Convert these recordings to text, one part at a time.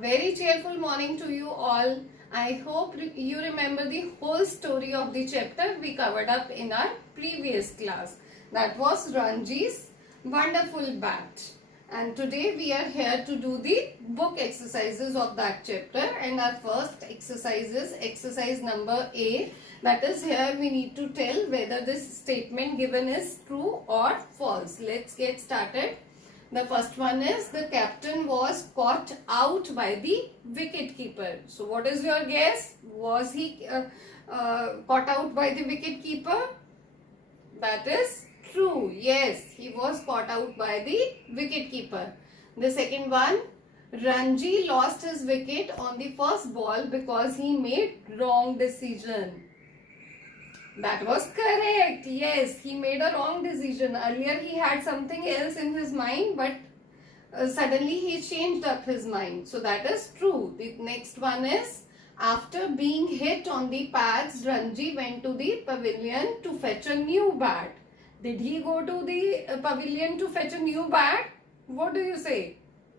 Very cheerful morning to you all. I hope you remember the whole story of the chapter we covered up in our previous class. That was Ranji's wonderful bat. And today we are here to do the book exercises of that chapter. And our first exercise is exercise number A. That is, here we need to tell whether this statement given is true or false. Let's get started. The first one is the captain was caught out by the wicket keeper. So what is your guess? Was he caught out by the wicket keeper? That is true. Yes, he was caught out by the wicket keeper. The second one, Ranji lost his wicket on the first ball because he made wrong decision. That was correct. Yes, he made a wrong decision. Earlier he had something else in his mind, but suddenly he changed up his mind. So that is true. The next one is, after being hit on the pads, Ranji went to the pavilion to fetch a new bat. Did he go to the pavilion to fetch a new bat? What do you say?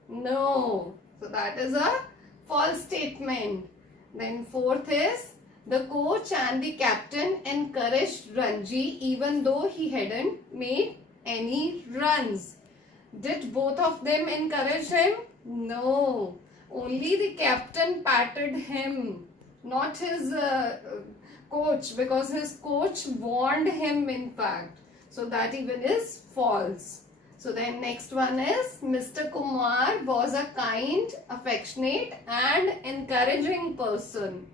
No. So that is a false statement. Then fourth is, the coach and the captain encouraged Ranji even though he hadn't made any runs. Did both of them encourage him? No. Only the captain patted him, not his coach, because his coach warned him in fact. So that even is false. So then next one is, Mr. Kumar was a kind, affectionate and encouraging person.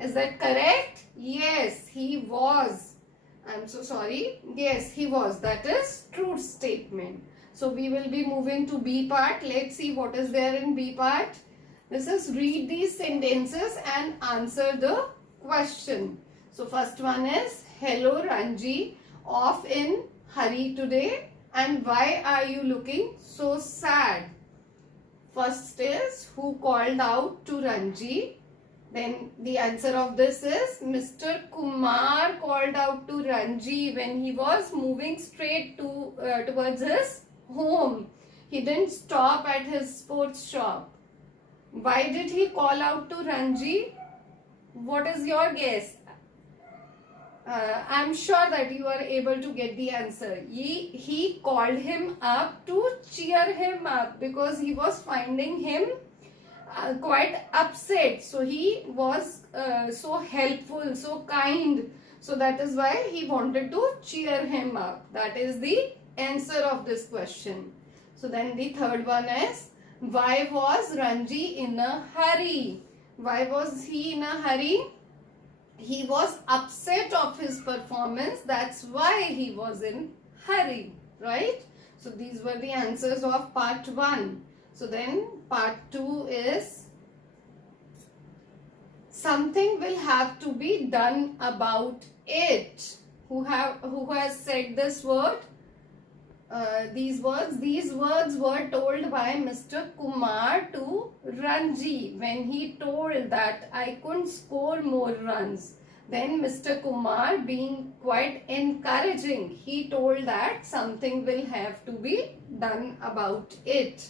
Is that correct? Yes, he was. I'm so sorry. Yes, he was. That is true statement. So we will be moving to B part. Let's see what is there in B part. This is, read these sentences and answer the question. So first one is, hello Ranji, off in hurry today and why are you looking so sad? First is, who called out to Ranji? Then the answer of this is, Mr. Kumar called out to Ranji when he was moving straight towards his home. He didn't stop at his sports shop. Why did he call out to Ranji? What is your guess? I'm sure that you are able to get the answer. He called him up to cheer him up because he was finding him quite upset. So he was so helpful, so kind. So that is why he wanted to cheer him up. That is the answer of this question. So then the third one is, why was Ranji in a hurry? Why was he in a hurry? He was upset of his performance. That's why he was in hurry, right? So these were the answers of part 1. So then part 2 is, something will have to be done about it. Who has said this word? These words were told by Mr. Kumar to Ranji when he told that I couldn't score more runs. Then Mr. Kumar, being quite encouraging, he told that something will have to be done about it.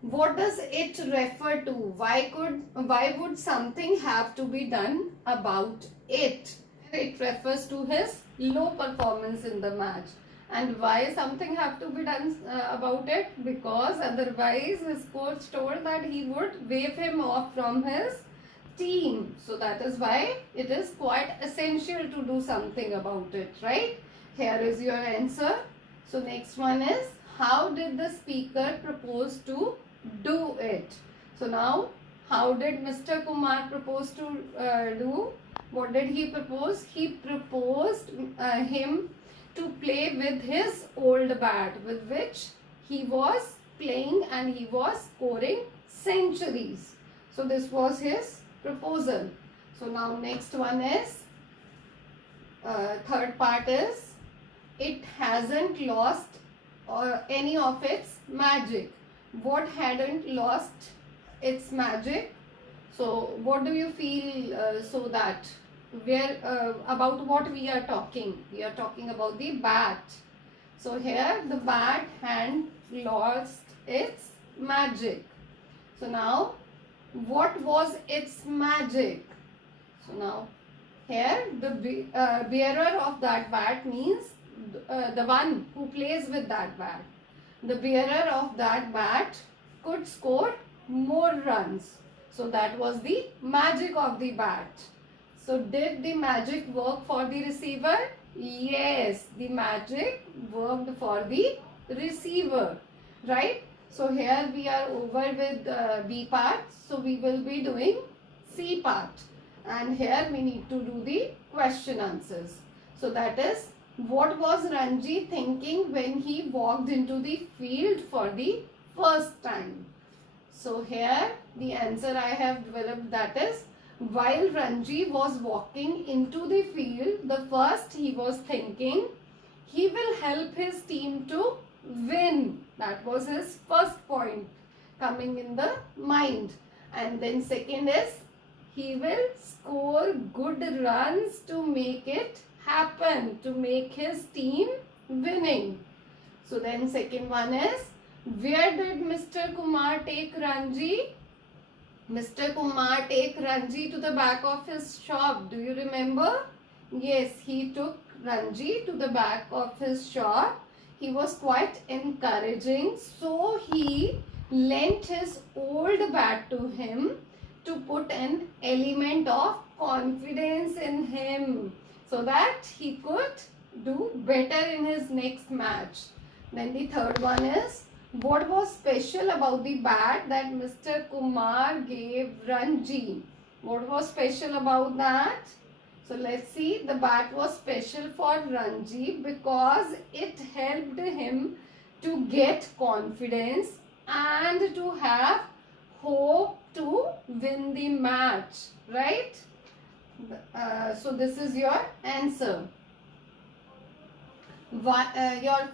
What does it refer to? Why would something have to be done about it? It refers to his low performance in the match. And why something have to be done about it? Because otherwise his coach told that he would wave him off from his team. So that is why it is quite essential to do something about it, right? Here is your answer. So next one is, how did the speaker propose to do it? So now, how did Mr. Kumar propose to do? What did he propose? He proposed him to play with his old bat with which he was playing and he was scoring centuries. So this was his proposal. So now next one is, third part is, it hasn't lost any of its magic. What hadn't lost its magic? So what do you feel so that about what we are talking? We are talking about the bat. So here the bat had lost its magic. So now What was its magic? So now here the bearer of that bat means the one who plays with that bat. The bearer of that bat could score more runs. So that was the magic of the bat. So did the magic work for the receiver? Yes, the magic worked for the receiver, right? So here we are over with B part. So we will be doing C part. And here we need to do the question answers. So that is, what was Ranji thinking when he walked into the field for the first time? So here the answer I have developed, that is, while Ranji was walking into the field, the first he was thinking he will help his team to win. That was his first point coming in the mind. And then second is, he will score good runs to make it happen, to make his team winning. So then second one is, where did Mr. Kumar take Ranji? Mr. Kumar take Ranji to the back of his shop. Do you remember? Yes, he took Ranji to the back of his shop. He was quite encouraging. So he lent his old bat to him to put an element of confidence in him so that he could do better in his next match. Then the third one is, what was special about the bat that Mr. Kumar gave Ranji? What was special about that? So let's see, the bat was special for Ranji because it helped him to get confidence and to have hope to win the match, right? So this is your answer. Your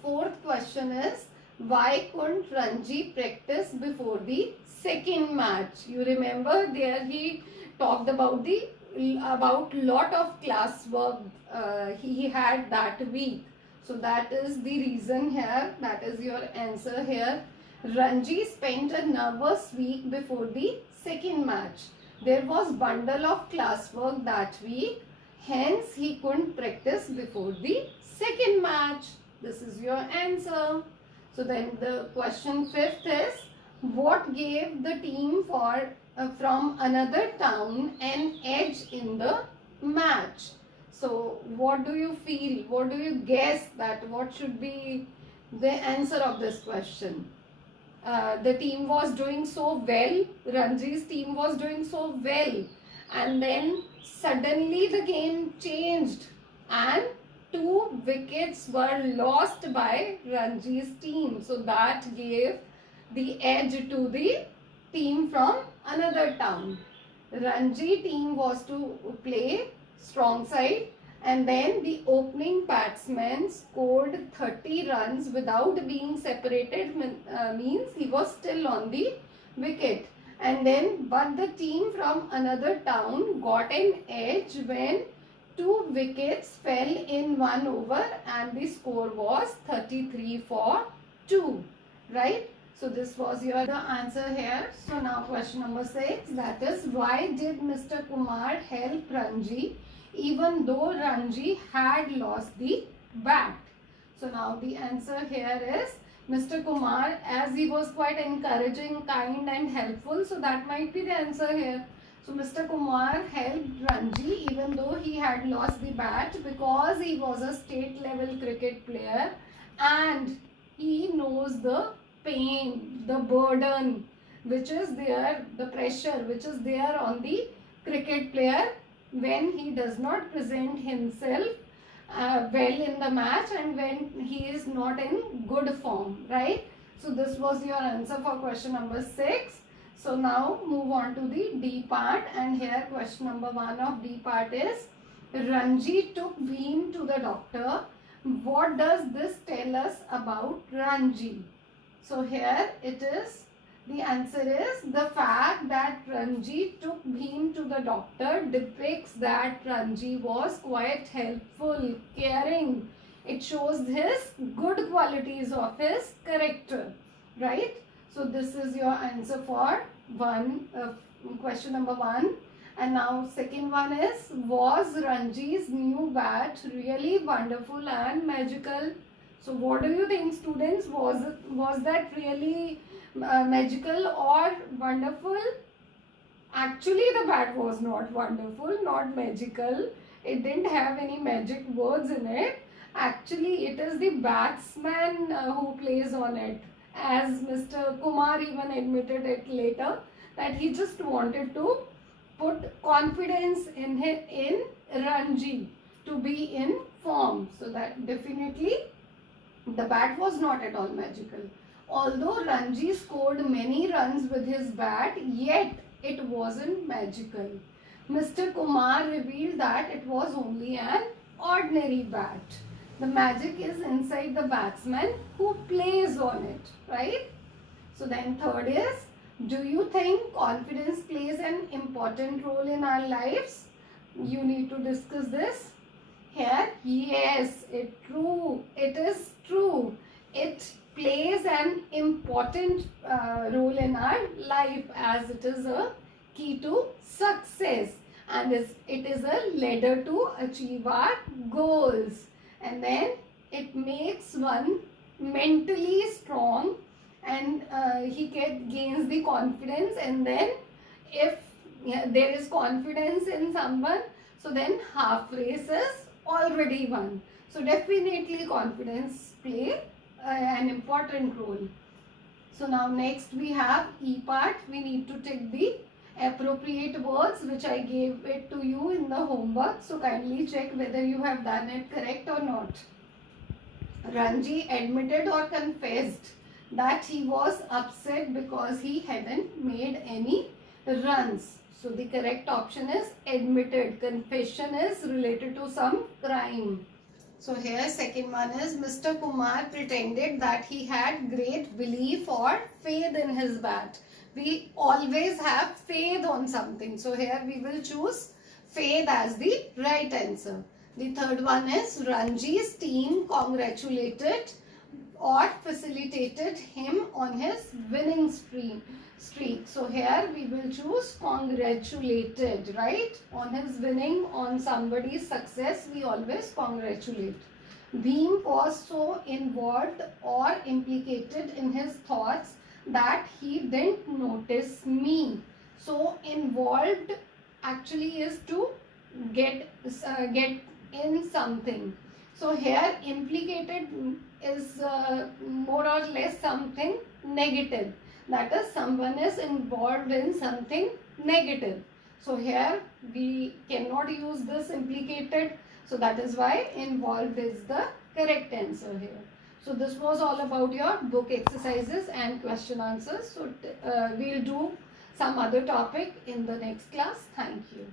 fourth question is, why couldn't Ranji practice before the second match? You remember there he talked about lot of class work he had that week. So that is the reason here. That is your answer here. Ranji spent a nervous week before the second match. There was bundle of classwork that week. Hence, he couldn't practice before the second match. This is your answer. So then the question fifth is, what gave the team from another town an edge in the match? So what do you feel? What do you guess that what should be the answer of this question? The team was doing so well. Ranji's team was doing so well. And then suddenly the game changed and 2 wickets were lost by Ranji's team. So that gave the edge to the team from another town. Ranji team was to play strong side, and then the opening batsman scored 30 runs without being separated, means he was still on the wicket. And then, but the team from another town got an edge when 2 wickets fell in 1 over and the score was 33 for 2, right? So this was the answer here. So now question number 6, that is, why did Mr. Kumar help Ranji even though Ranji had lost the bat? So now the answer here is, Mr. Kumar, as he was quite encouraging, kind and helpful, so that might be the answer here. So Mr. Kumar helped Ranji even though he had lost the bat because he was a state level cricket player and he knows the pain, the burden which is there, the pressure which is there on the cricket player when he does not present himself well in the match and when he is not in good form, right? So this was your answer for question number 6. So now move on to the D part, and here question number 1 of D part is, Ranji took Bhim to the doctor. What does this tell us about Ranji? So here it is, the answer is, the fact that Ranji took Bhim to the doctor depicts that Ranji was quite helpful, caring. It shows his good qualities of his character, right? So this is your answer for question number 1. And now second one is, was Ranji's new bat really wonderful and magical? So what do you think, students? Was that really magical or wonderful? Actually, the bat was not wonderful, not magical. It didn't have any magic words in it. Actually, it is the batsman who plays on it. As Mr. Kumar even admitted it later, that he just wanted to put confidence in Ranji to be in form. So that definitely the bat was not at all magical. Although Ranji scored many runs with his bat, yet it wasn't magical. Mr. Kumar revealed that it was only an ordinary bat. The magic is inside the batsman who plays on it, right? So then third is, do you think confidence plays an important role in our lives? You need to discuss this. Here, yes, it is true. It plays an important role in our life, as it is a key to success, and it is a ladder to achieve our goals. And then it makes one mentally strong, and he gains the confidence. And then if there is confidence in someone, so then half race is already won. So definitely confidence play an important role. So now next we have E part. We need to take the appropriate words which I gave it to you in the homework. So kindly check whether you have done it correct or not. Ranji admitted or confessed that he was upset because he hadn't made any runs. So the correct option is admitted. Confession is related to some crime. So here second one is, Mr. Kumar pretended that he had great belief or faith in his bat. We always have faith on something. So here we will choose faith as the right answer. The third one is, Ranji's team congratulated or facilitated him on his winning streak. So here we will choose congratulated, right? On his winning, on somebody's success, we always congratulate. Bhim was so involved or implicated in his thoughts that he didn't notice me. So involved actually is to get in something. So here implicated is more or less something negative. That is, someone is involved in something negative. So here we cannot use this implicated. So that is why involved is the correct answer here. So this was all about your book exercises and question answers. So we'll do some other topic in the next class. Thank you.